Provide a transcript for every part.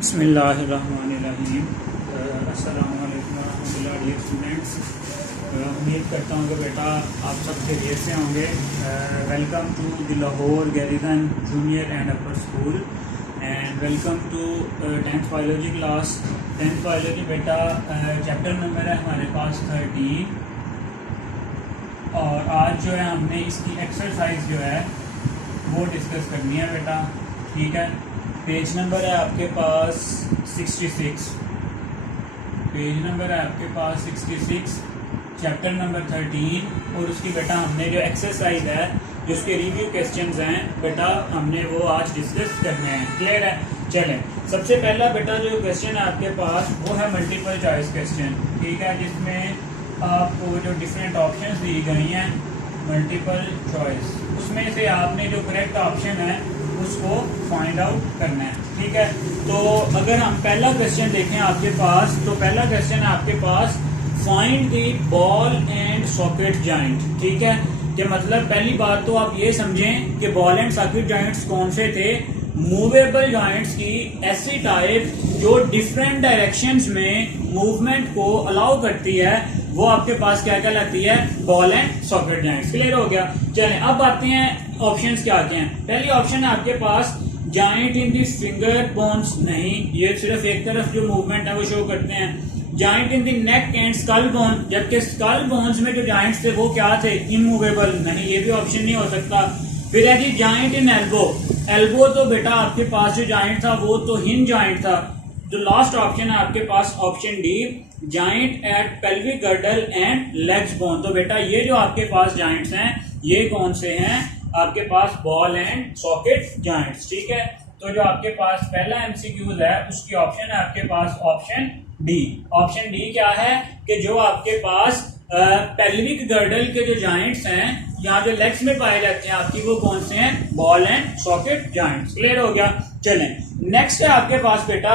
बिस्मिल्लाहिर्रहमानिर्रहीम। अस्सलाम वालेकुम रहमतुल्लाह डियर स्टूडेंट्स। उम्मीद करता हूँ कि बेटा आप सब खैरियत से होंगे। Welcome to the Lahore garrison junior and upper school and welcome to 10th biology class. 10th biology बेटा चैप्टर नंबर है हमारे पास 13 और आज जो है हमने इसकी एक्सरसाइज जो है वो डिस्कस करनी है बेटा। ठीक है, पेज नंबर है आपके पास 66, पेज नंबर है आपके पास 66, चैप्टर नंबर 13 और उसकी बेटा हमने जो एक्सरसाइज है जो उसके रिव्यू क्वेश्चंस हैं बेटा हमने वो आज डिस्कस करने हैं। क्लियर है? चलें, सबसे पहला बेटा जो क्वेश्चन है आपके पास वो है मल्टीपल चॉइस क्वेश्चन। ठीक है, जिसमें आपको जो डिफरेंट ऑप्शंस दी गई हैं मल्टीपल चॉइस, उसमें से आपने जो करेक्ट ऑप्शन है उसको फाइंड आउट करना है। ठीक है, तो अगर हम पहला क्वेश्चन देखें आपके पास, तो पहला क्वेश्चन है आपके पास find the ball and socket joint. ठीक है, कि मतलब पहली बात तो आप ये समझें कि बॉल एंड सॉकेट जॉइंट्स कौन से थे? मूवेबल जॉइंट्स की ऐसी टाइप जो डिफरेंट डायरेक्शंस में मूवमेंट को अलाउ करती है, वो आपके पास क्या कहलाती है? Ball and socket joints. Clear हो गया? चलें, अब आते हैं ऑप्शंस क्या क्या हैं। पहली ऑप्शन है आपके पास joint in the finger bones. नहीं, ये सिर्फ एक तरफ जो मूवमेंट है वो शो करते हैं। Joint in the neck and skull bone, जबकि स्कल बोन्स में जो जॉइंट्स थे वो क्या थे? इमूवेबल। नहीं, ये भी ऑप्शन नहीं हो सकता। फिर है जी जॉइंट इन एल्बो। एल्बो तो बेटा आपके पास जो जॉइंट था वो तो हिंज जॉइंट था। जो लास्ट ऑप्शन है आपके पास option D, joint at pelvic girdle and legs bone. तो बेटा ये जो आपके पास जॉइंट्स हैं ये कौन से हैं? आपके पास बॉल एंड सॉकेट जॉइंट्स। ठीक है, तो जो आपके पास पहला एमसीक्यूज है उसकी ऑप्शन है आपके पास ऑप्शन डी। ऑप्शन डी क्या है? कि जो आपके पास पेल्विक गर्डल के जो जॉइंट्स हैं यहाँ जो लेग्स में पाए जाते हैं आपकी, वो कौन से हैं? Ball and socket joints. Clear हो गया? चलें, नेक्स्ट है आपके पास बेटा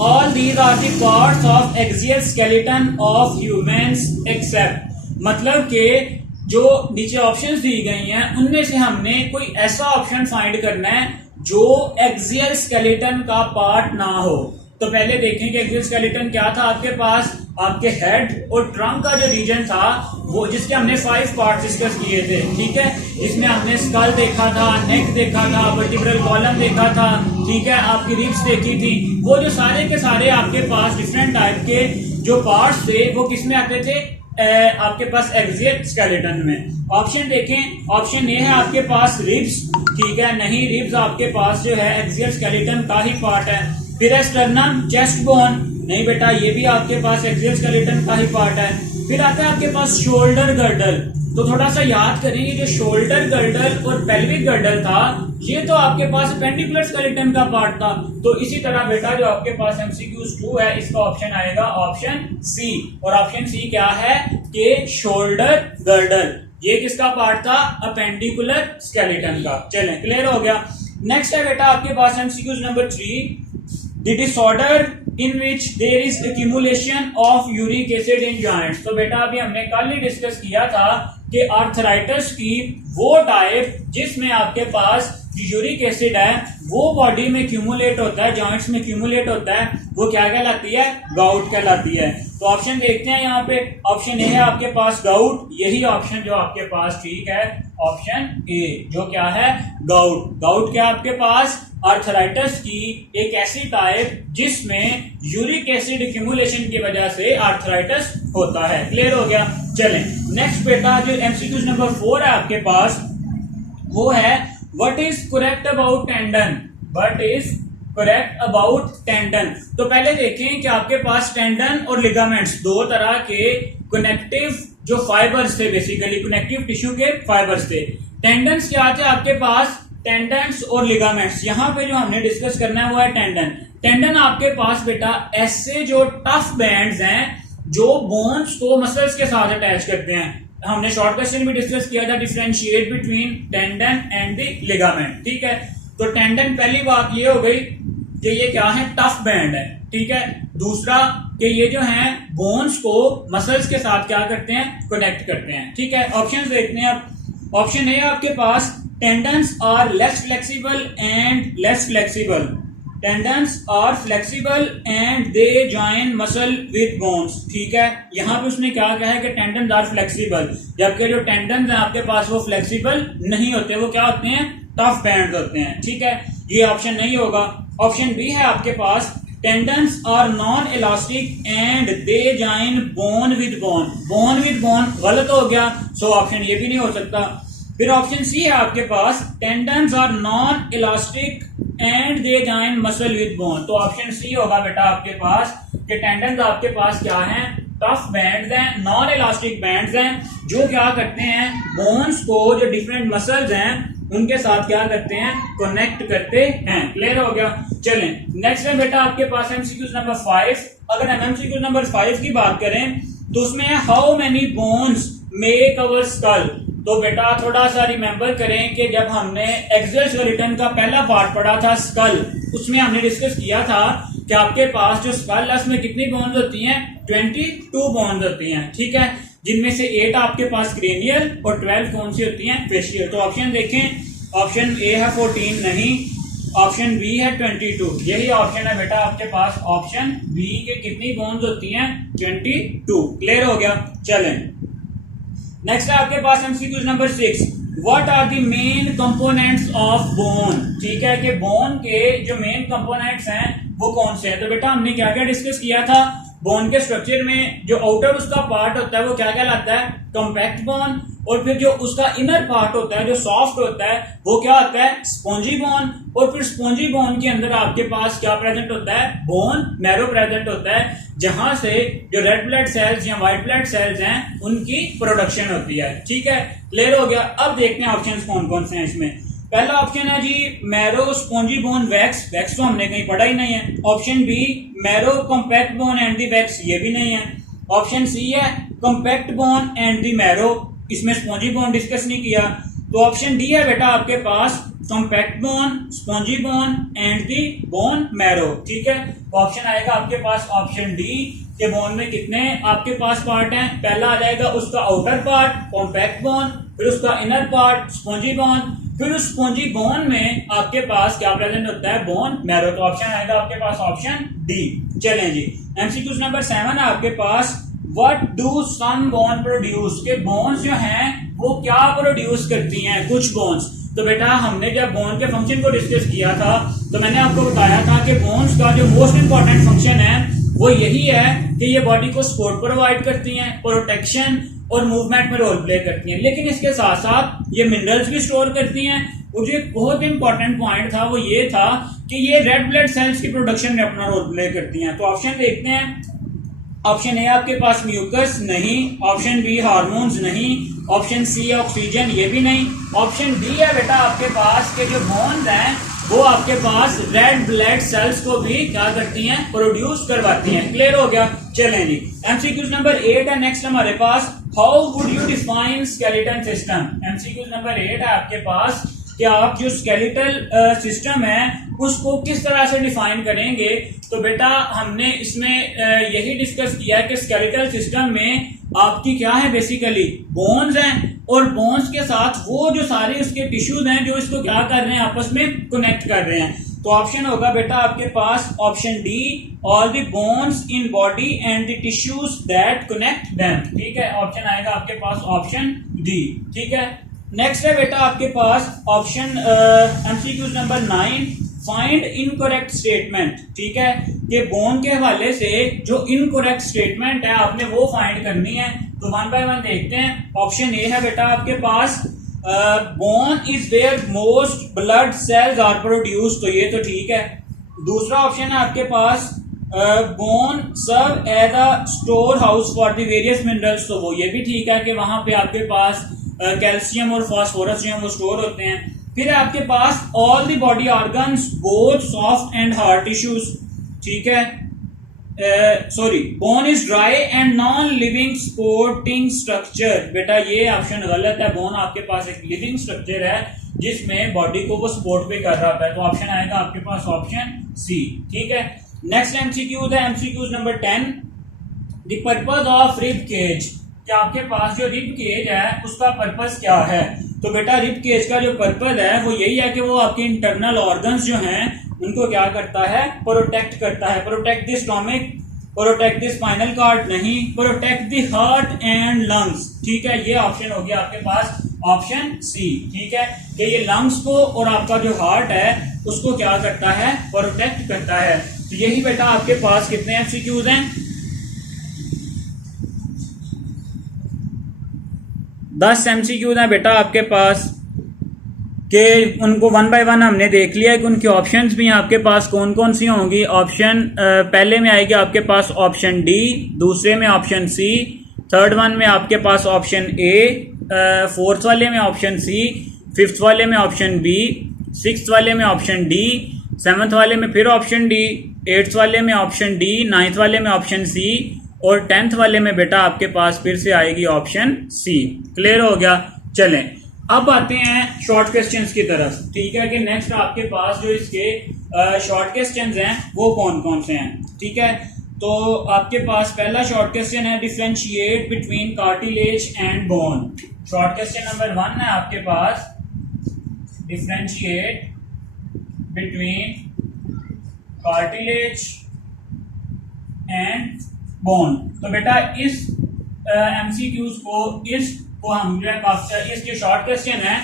all these are the parts of axial skeleton of humans except. मतलब कि जो नीचे ऑप्शंस दी गई हैं उनमें से हमने कोई ऐसा ऑप्शन फाइंड करना है जो एक्सियल स्केलेटन का पार्ट ना हो। तो पहले देखें कि एक्सियल स्केलेटन क्या था आपके पास। आपके हेड और ट्रंक का जो रीजन था वो, जिसके हमने 5 पार्ट डिस्कस किए थे। ठीक है, जिसमें हमने स्कल देखा था, नेक देखा था, वर्टिब्रल कॉलम देखा था। ठीक है, आपकी रिब्स देखी थी। वो जो सारे के सारे आपके पास डिफरेंट टाइप के जो पार्ट्स थे वो किस में आते थे? आपके पास एक्सियल स्केलेटन में। ऑप्शन देखें, ऑप्शन ए है आपके पास रिब्स। ठीक है, नहीं, रिब्स आपके पास जो है एक्सियल स्केलेटन का ही पार्ट है। फिर है स्टर्नम, चेस्ट बोन। नहीं बेटा, ये भी आपके पास एक्सियल स्केलेटन का ही पार्ट है। फिर आता है आपके पास शोल्डर गर्डल। तो थोड़ा सा याद करेंगे, जो शोल्डर गर्डल और पेल्विक गर्डल था ये तो आपके पास पेंडिकुलर स्केलेटन का पार्ट था। तो इसी तरह बेटा जो आपके पास एमसीक्यूज 2 है इसका ऑप्शन आएगा ऑप्शन सी। और ऑप्शन सी क्या है? कि शोल्डर गर्डल ये किसका पार्ट था? अपेंडिकुलर स्केलेटन का। चलें, क्लियर हो गया? नेक्स्ट है बेटा आपके पास MCQs number 3, the disorder in which there is accumulation of uric acid in joints. तो बेटा अभी हमने कल ही डिस्कस किया था कि आर्थराइटिस की वो टाइप जिसमें आपके पास यूरिक एसिड है वो बॉडी में क्यूमुलेट होता है, जॉइंट्स में क्यूमुलेट होता है, वो क्या कहलाती है? गाउट कहलाती है। तो ऑप्शन देखते हैं यहाँ पे। ऑप्शन ए है आपके पास गाउट, यही ऑप्शन जो आपके पास ठीक है ऑप्शन ए, जो क्या है? गाउट। गाउट क्या आपके पास? आर्थराइटिस की एक ऐसी टाइप जिसमें यूरिक एसिड एक्यूमुलेशन की वजह से आर्थराइटिस होता है। क्लियर हो गया? चलें, नेक्स्ट बेटा जो एमसीक्यूज नंबर 4 है आपके पास वो है what is correct about tendon. What is correct about tendon. तो पहले देखें कि आपके पास टेंडन और लिगामेंट्स दो तरह के कनेक्टिव जो फाइबर्स थे, बेसिकली कनेक्टिव टिश्यू के फाइबर्स थे। टेंडन्स क्या थे आपके पास? टेंडन्स और लिगामेंट्स। यहाँ पे जो हमने डिस्कस करना है वो है टेंडन। टेंडन आपके पास बेटा ऐसे जो टफ बैंड्स हैं जो बोन्स को मसल्स के साथ अटैच करते हैं। हमने शॉर्ट क्वेश्चन भी डिस्कस किया था, differentiate between tendon and the ligament. ठीक है, तो टेंडन पहली बात ये हो गई कि ये क्या है? टफ बैंड है। ठीक है, दूसरा कि ये जो है बोन्स को मसल्स के साथ क्या करते हैं? कनेक्ट करते हैं। ठीक है, ऑप्शन देखते हैं आप। ऑप्शन ए आपके पास tendons are less flexible and less flexible. Tendons are flexible and they join muscle with bones. ठीक है, यहाँ पे उसने क्या कहा है कि टेंडन्स आर फ्लेक्सिबल, जबकि जो टेंडन्स हैं आपके पास वो फ्लेक्सिबल नहीं होते, वो क्या होते हैं, टफ बैंड होते हैं। ठीक है, ये ऑप्शन नहीं होगा। ऑप्शन बी है आपके पास tendons are non elastic and they join bone with bone. Bone with bone गलत हो गया, सो ऑप्शन ये भी नहीं हो सकता। फिर ऑप्शन सी है आपके पास tendons are non elastic and they join muscle with bone. तो ऑप्शन सी होगा बेटा आपके पास कि टेंडन्स आपके पास क्या हैं, टफ बैंड्स हैं, नॉन इलास्टिक बैंड्स हैं, जो क्या करते हैं, बोन्स को, जो डिफरेंट मसल्स हैं उनके साथ क्या करते हैं, कनेक्ट करते हैं। क्लियर हो गया। चलें नेक्स्ट है बेटा आपके पास एमसीक्यू नंबर 5। अगर हम एमसीक्यू नंबर 5 की बात करें तो उसमें है how many bones make our skull. तो बेटा थोड़ा सा रिमेंबर करें कि जब हमने एक्सोस्केलेटन का पहला पार्ट पढ़ा था स्कल, उसमें हमने डिस्कस किया था कि आपके पास जो स्कल है उसमें कितनी बोन्स होती हैं, 22 बोन्स होती हैं। ठीक है, जिनमें से 8 आपके पास क्रेनियल और 12 कौन सी होती हैं, फेशियल। तो ऑप्शन देखें, ऑप्शन ए है 14 नहीं, ऑप्शन बी है 22, यही ऑप्शन है बेटा आपके पास ऑप्शन बी के कितनी बोन्स होती हैं, 22। क्लियर हो गया। चलें नेक्स्ट है आपके पास MCQ number 6। What are the main components of bone. ठीक है, कि बोन के जो मेन कंपोनेंट्स हैं वो कौन से हैं। तो बेटा हमने क्या क्या डिस्कस किया था, बोन के स्ट्रक्चर में जो आउटर उसका पार्ट होता है वो क्या कहलाता है, कॉम्पैक्ट बोन, और फिर जो उसका इनर पार्ट होता है जो सॉफ्ट होता है वो क्या होता है, स्पॉन्जी बोन, और फिर स्पॉन्जी बोन के अंदर आपके पास क्या प्रेजेंट होता है, बोन मैरो प्रेजेंट होता है, जहां से जो रेड ब्लड सेल्स या व्हाइट ब्लड सेल्स हैं उनकी प्रोडक्शन होती है। ठीक है, क्लियर हो गया। अब देखते हैं ऑप्शंस कौन कौन से हैं इसमें। पहला ऑप्शन है जी marrow spongy bone wax, wax तो हमने कहीं पढ़ा ही नहीं है। Option B marrow compact bone and the wax, ये भी नहीं है। ऑप्शन सी है compact bone and the marrow, इसमें स्पॉन्जी बोन डिस्कस नहीं किया। तो ऑप्शन डी है बेटा आपके पास compact bone, spongy bone and the bone marrow. ठीक है, ऑप्शन आएगा आपके पास ऑप्शन डी के बोन में कितने आपके पास पार्ट हैं। पहला आ जाएगा उसका आउटर पार्ट कॉम्पैक्ट बोन, फिर उसका इनर पार्ट स्पॉन्जी बोन, फिर उस स्पॉन्जी बोन में आपके पास क्या प्रेजेंट होता है, बोन मैरो। तो ऑप्शन आएगा आपके पास ऑप्शन डी। चलें जी एमसीक्यू नंबर 7 है आपके पास। What do some bone produce, के बोन्स जो हैं वो क्या प्रोड्यूस करती हैं, कुछ बोन्स। तो बेटा हमने जब बोन के फंक्शन को डिस्कस किया था तो मैंने आपको बताया था कि बोन्स का जो मोस्ट इंपॉर्टेंट फंक्शन है वो यही है कि ये बॉडी को सपोर्ट प्रोवाइड करती हैं, प्रोटेक्शन और मूवमेंट में रोल प्ले करती हैं, लेकिन इसके साथ साथ ये मिनरल्स भी स्टोर करती हैं। और जो एक बहुत इंपॉर्टेंट पॉइंट था वो ये था कि ये रेड ब्लड सेल्स की प्रोडक्शन में अपना रोल प्ले करती हैं। तो ऑप्शन देखते हैं। ऑप्शन ए आपके पास म्यूकस नहीं, ऑप्शन बी हार्मोन्स नहीं, ऑप्शन सी ऑक्सीजन, ये भी नहीं, ऑप्शन डी है बेटा आपके पास के जो बोन्स हैं वो आपके पास रेड ब्लड सेल्स को भी क्या करती हैं, प्रोड्यूस करवाती हैं। क्लियर हो गया। चलें जी एमसीक्यू नंबर 8 है नेक्स्ट हमारे पास। How would you define skeleton system. MCQ number 8 है आपके पास कि आप जो स्केलेटल सिस्टम है उसको किस तरह से डिफाइन करेंगे। तो बेटा हमने इसमें यही डिस्कस किया कि स्केलेटल सिस्टम में आपकी क्या है, बेसिकली बोन्स हैं, और बोन्स के साथ वो जो सारे उसके टिश्यूज हैं जो इसको क्या कर रहे हैं, आपस में कनेक्ट कर रहे हैं। तो ऑप्शन होगा बेटा आपके पास option D all the bones in body and the tissues that connect them. ठीक है, ऑप्शन आएगा आपके पास ऑप्शन डी। ठीक है, नेक्स्ट है बेटा आपके पास option MCQ number 9 find incorrect statement. ठीक है, कि बोन के हवाले से जो इनकरेक्ट स्टेटमेंट है आपने वो फाइंड करनी है। तो वन बाय वन देखते हैं। ऑप्शन ए है बेटा आपके पास bone is where most blood cells are produce, तो ये तो ठीक है। दूसरा ऑप्शन है आपके पास bone serve as a store house for the various minerals, तो वो ये भी ठीक है कि वहां पे आपके पास कैल्शियम और फास्फोरस जो है वो स्टोर होते हैं। फिर आपके पास all the body organs both soft and hard tissues. ठीक है, sorry bone is dry and non living supporting structure. बेटा ये ऑप्शन गलत है, बोन आपके पास एक लिविंग स्ट्रक्चर है जिसमें बॉडी को वो सपोर्ट भी कर रहा है। तो ऑप्शन आएगा आपके पास ऑप्शन सी। ठीक है, नेक्स्ट एमसीक्यू है MCQ number 10 the purpose of rib cage. कि आपके पास जो रिब केज है उसका पर्पस क्या है। तो बेटा रिब केज का जो पर्पज है वो यही है कि वो आपके इंटरनल ऑर्गन्स जो हैं उनको क्या करता है, प्रोटेक्ट करता है। Protect the stomach, protect the spinal cord नहीं, protect the heart and lungs. ठीक है, ये ऑप्शन हो गया आपके पास ऑप्शन सी। ठीक है, कि ये लंग्स को और आपका जो हार्ट है उसको क्या करता है, प्रोटेक्ट करता है। तो यही बेटा आपके पास कितने एमसीक्यूज हैं, 10 एमसीक्यूज हैं बेटा आपके पास, कि उनको वन बाय वन हमने देख लिया है कि उनके ऑप्शंस भी हैं आपके पास कौन कौन सी होंगी। ऑप्शन पहले में आएगी आपके पास ऑप्शन डी, दूसरे में ऑप्शन सी, थर्ड वन में आपके पास ऑप्शन ए, फोर्थ वाले में ऑप्शन सी, फिफ्थ वाले में ऑप्शन बी, सिक्स्थ वाले में ऑप्शन डी, सेवन्थ वाले में फिर ऑप्शन डी, एट्थ वाले में ऑप्शन डी, नाइन्थ वाले में ऑप्शन सी और 10th वाले में बेटा आपके पास फिर से आएगी ऑप्शन सी। क्लियर हो गया। चलें अब आते हैं शॉर्ट क्वेश्चंस की तरफ। ठीक है, कि नेक्स्ट आपके पास जो इसके शॉर्ट क्वेश्चंस हैं वो कौन कौन से हैं। ठीक है, तो आपके पास पहला शॉर्ट क्वेश्चन है differentiate between cartilage and bone. Short question number 1 है आपके पास differentiate between cartilage and bone. तो बेटा इस एमसीक्यूज को हम इसके शॉर्ट क्वेश्चन है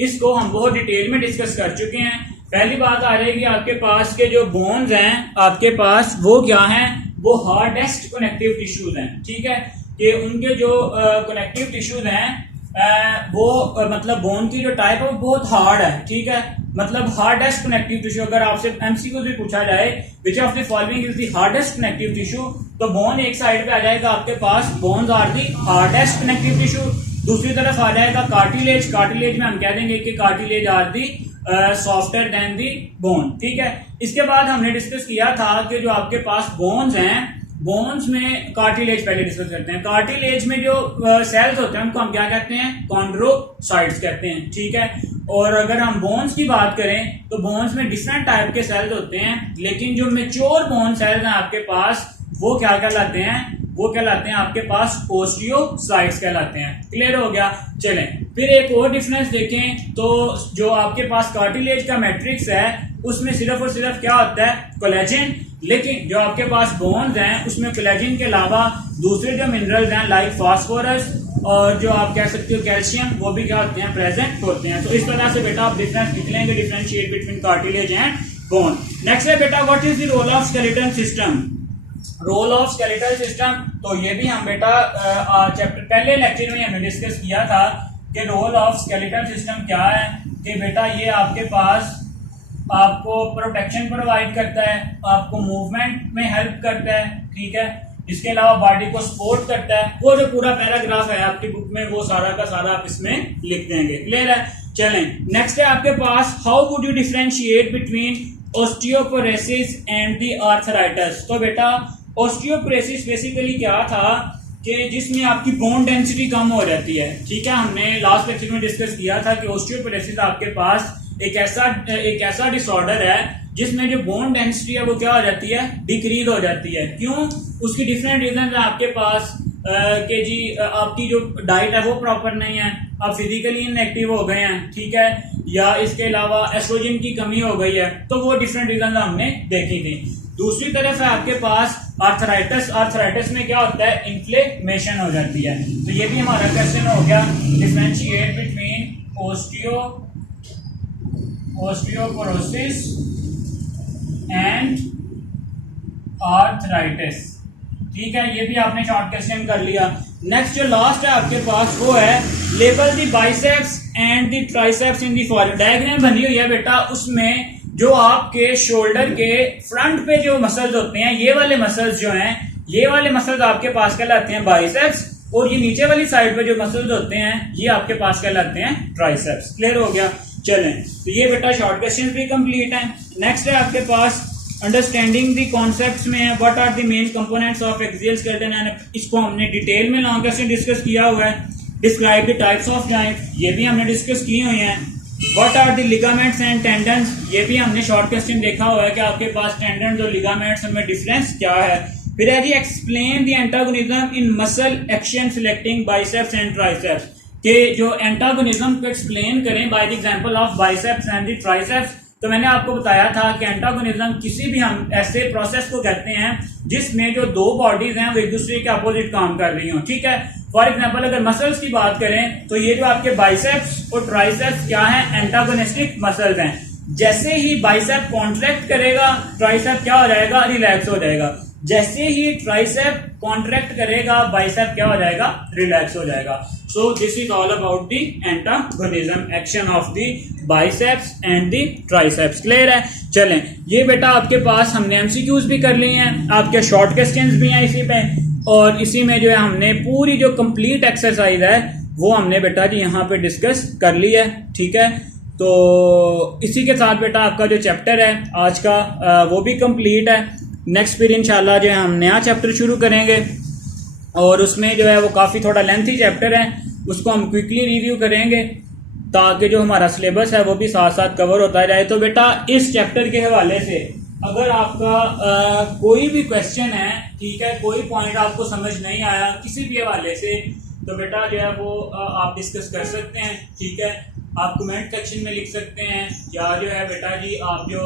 इसको हम बहुत डिटेल में डिस्कस कर चुके हैं। पहली बात आ रहेगी आपके पास के जो बोन्स हैं आपके पास वो क्या हैं, वो हार्डेस्ट कनेक्टिव टिश्यूज हैं। ठीक है, कि उनके जो कनेक्टिव टिश्यूज हैं वो मतलब बोन की जो टाइप है वो बहुत हार्ड है। ठीक है, मतलब हार्डेस्ट कनेक्टिव टिश्यू। अगर आपसे एमसीक्यू भी पूछा जाए which of the following is the hardest connective tissue, तो बोन एक साइड पे आ जाएगा आपके पास, bones are the hardest connective tissue. दूसरी तरफ आ जाएगा कार्टिलेज, कार्टिलेज में हम कह देंगे कि cartilage are the softer than the bone. ठीक है, इसके बाद हमने डिस्कस किया था कि जो आपके पास बोन्स हैं, बोन्स में कार्टिलेज पहले डिस्कस करते हैं। कार्टिलेज में जो सेल्स होते हैं उनको हम क्या कहते हैं, कॉन्ड्रोसाइट्स कहते हैं। ठीक है, और अगर हम बोन्स की बात करें तो बोन्स में डिफरेंट टाइप के सेल्स होते हैं, लेकिन जो मेच्योर बोन सेल्स हैं आपके पास वो क्या कहलाते हैं, वो कहलाते हैं आपके पास ओस्टियोसाइट्स कहलाते हैं। क्लियर हो गया। चलें फिर एक और डिफरेंस देखें तो जो आपके पास कार्टिलेज का मैट्रिक्स है उसमें सिर्फ और सिर्फ क्या होता है, कोलेजन। लेकिन जो आपके पास बोन्स हैं उसमें कोलेजन के अलावा दूसरे जो मिनरल्स हैं लाइक फास्फोरस और जो आप कह सकते हो कैल्शियम, वो भी क्या होते हैं, प्रेजेंट होते हैं। तो इस तरह से बेटा आप डिफरेंस लिख लेंगे, differentiate between cartilage and bone. Next है बेटा what is the role of skeletal system. Role of skeletal system, तो ये भी हम बेटा चैप्टर पहले लेक्चर में हमने डिस्कस किया था कि रोल ऑफ स्केलेटल सिस्टम क्या है। कि बेटा ये आपके पास आपको प्रोटेक्शन प्रोवाइड करता है, आपको मूवमेंट में हेल्प करता है। ठीक है, इसके अलावा बॉडी को सपोर्ट करता है। वो जो पूरा पैराग्राफ है आपकी बुक में वो सारा का सारा आप इसमें लिख देंगे। क्लियर है। चलें नेक्स्ट है आपके पास how would you differentiate between osteoporosis and the arthritis. तो बेटा ऑस्टियोपोरोसिस बेसिकली क्या था कि जिसमें आपकी बोन डेंसिटी कम हो जाती है। ठीक है, हमने लास्ट लेक्चर में डिस्कस किया था कि ऑस्टियोपोरोसिस आपके पास एक ऐसा डिसऑर्डर है जिसमें जो बोन डेंसिटी है वो क्या हो जाती है, डिक्रीज हो जाती है। क्यों, उसकी डिफरेंट रीजन है आपके पास कि जी आपकी जो डाइट है वो प्रॉपर नहीं है, आप फिजिकली इनएक्टिव हो गए हैं। ठीक है, या इसके अलावा एस्ट्रोजन की कमी हो गई है, तो वो डिफरेंट रीजन हमने देखी थी। दूसरी तरफ है आपके पास आर्थराइटिस। आर्थराइटिस में क्या होता है, इन्फ्लेमेशन हो जाती है। तो ये भी हमारा क्वेश्चन हो गया, differentiate between osteoporosis and arthritis. ठीक है, ये भी आपने शॉर्ट क्वेश्चन कर लिया। नेक्स्ट जो लास्ट है आपके पास वो है label the biceps and the triceps in the following. Diagram बनी हुई है बेटा, उसमें जो आपके शोल्डर के फ्रंट पे जो मसल्स होते हैं, ये वाले मसल्स जो हैं, ये वाले मसल्स आपके पास कहलाते हैं बाइसेप्स, और ये नीचे वाली साइड पे जो मसल्स होते हैं ये आपके पास कहलाते हैं ट्राइसेप्स। क्लियर हो गया। चलें, तो ये बेटा शॉर्ट क्वेश्चन भी कंप्लीट है। नेक्स्ट है आपके पास अंडरस्टैंडिंग द कॉन्सेप्ट्स में what are the main components of axial skeleton and इसको हमने डिटेल में लॉन्ग क्वेश्चन डिस्कस किया हुआ है। Describe the types of joint, ये भी हमने डिस्कस किए हुए हैं। What are the ligaments and tendons, ये भी हमने शॉर्ट क्वेश्चन देखा हुआ है कि आपके पास टेंडन्स और लिगामेंट्स में डिफरेंस क्या है। फिर है जी explain the antagonism in muscle action selecting biceps and triceps. कि जो एंटागोनिज्म को एक्सप्लेन करें by the example of biceps and the triceps. तो मैंने आपको बताया था कि एंटागोनिज्म किसी भी हम ऐसे प्रोसेस को कहते हैं जिसमें जो दो बॉडीज हैं वो एक दूसरे के अपोजिट काम कर रही हो, ठीक है। फॉर एग्जांपल अगर मसल्स की बात करें तो ये जो आपके बाइसेप्स और ट्राइसेप्स क्या है, एंटागोनिस्टिक मसल्स हैं। जैसे ही बाइसेप कॉन्ट्रैक्ट करेगा ट्राइसेप क्या हो जाएगा, रिलैक्स हो जाएगा। जैसे ही ट्राइसेप कॉन्ट्रैक्ट करेगा बाइसेप क्या हो जाएगा, रिलैक्स हो जाएगा। So this is all about the antagonism action of the biceps and the triceps. Clear है? चलें, ये बेटा आपके पास हमने एमसीक्यूज भी कर लिए हैं, आपके शॉर्ट क्वेश्चंस भी हैं इसी पे, और इसी में जो है हमने पूरी जो कंप्लीट एक्सरसाइज है वो हमने बेटा जी यहाँ पे डिस्कस कर ली है, ठीक है। तो इसी के साथ बेटा आपका जो चैप्टर है आज का वो भी कंप्लीट है। नेक्स्ट फिर इंशाल्लाह जो है हम नया चैप्टर शुरू करेंगे और उसमें जो है वो काफ़ी थोड़ा लेंथी चैप्टर है, उसको हम क्विकली रिव्यू करेंगे ताकि जो हमारा सिलेबस है वो भी साथ साथ कवर होता जाए। तो बेटा इस चैप्टर के हवाले से अगर आपका कोई भी क्वेश्चन है, ठीक है, कोई पॉइंट आपको समझ नहीं आया किसी भी हवाले से, तो बेटा जो है वो आप डिस्कस कर सकते हैं, ठीक है। आप कमेंट सेक्शन में लिख सकते हैं या जो है बेटा जी आप जो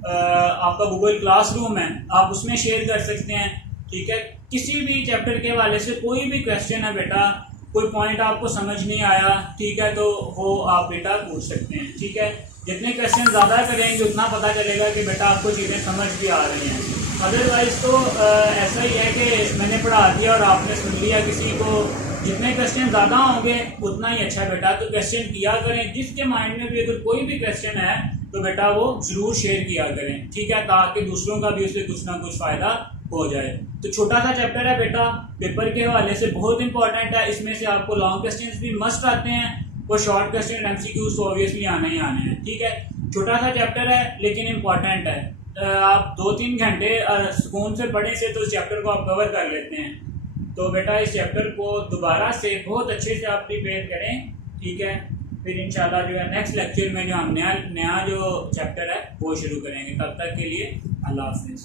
आपका गूगल क्लासरूम है आप उसमें शेयर कर सकते हैं, ठीक है। किसी भी चैप्टर के हवाले से कोई भी क्वेश्चन है बेटा, कोई पॉइंट आपको समझ नहीं आया, ठीक है, तो वो आप बेटा पूछ सकते हैं, ठीक है। जितने क्वेश्चन ज़्यादा करेंगे उतना पता चलेगा कि बेटा आपको चीज़ें समझ भी आ रही हैं। अदरवाइज तो ऐसा ही है कि मैंने पढ़ा दिया और आपने सुन लिया किसी को। जितने क्वेश्चन ज़्यादा होंगे उतना ही अच्छा बेटा। तो क्वेश्चन किया करें, जिसके माइंड में भी अगर कोई भी क्वेश्चन है तो बेटा वो ज़रूर शेयर किया करें, ठीक है, ताकि दूसरों का भी उससे कुछ ना कुछ फ़ायदा हो जाए। तो छोटा सा चैप्टर है बेटा, पेपर के हवाले से बहुत इंपॉर्टेंट है। इसमें से आपको लॉन्ग क्वेश्चंस भी मस्ट आते हैं और शॉर्ट क्वेश्चन एमसीक्यूज तो ऑब्वियसली आने ही आने हैं, ठीक है। छोटा सा चैप्टर है लेकिन इंपॉर्टेंट है। आप 2-3 घंटे सुकून से पढ़े से तो इस चैप्टर को आप कवर कर लेते हैं। तो बेटा इस चैप्टर को दोबारा से बहुत अच्छे से आप प्रिपेयर करें, ठीक है। फिर इंशाल्लाह जो है नेक्स्ट लेक्चर में जो हम नया जो चैप्टर है वो शुरू करेंगे। तब तक के लिए अल्लाह हाफिज़।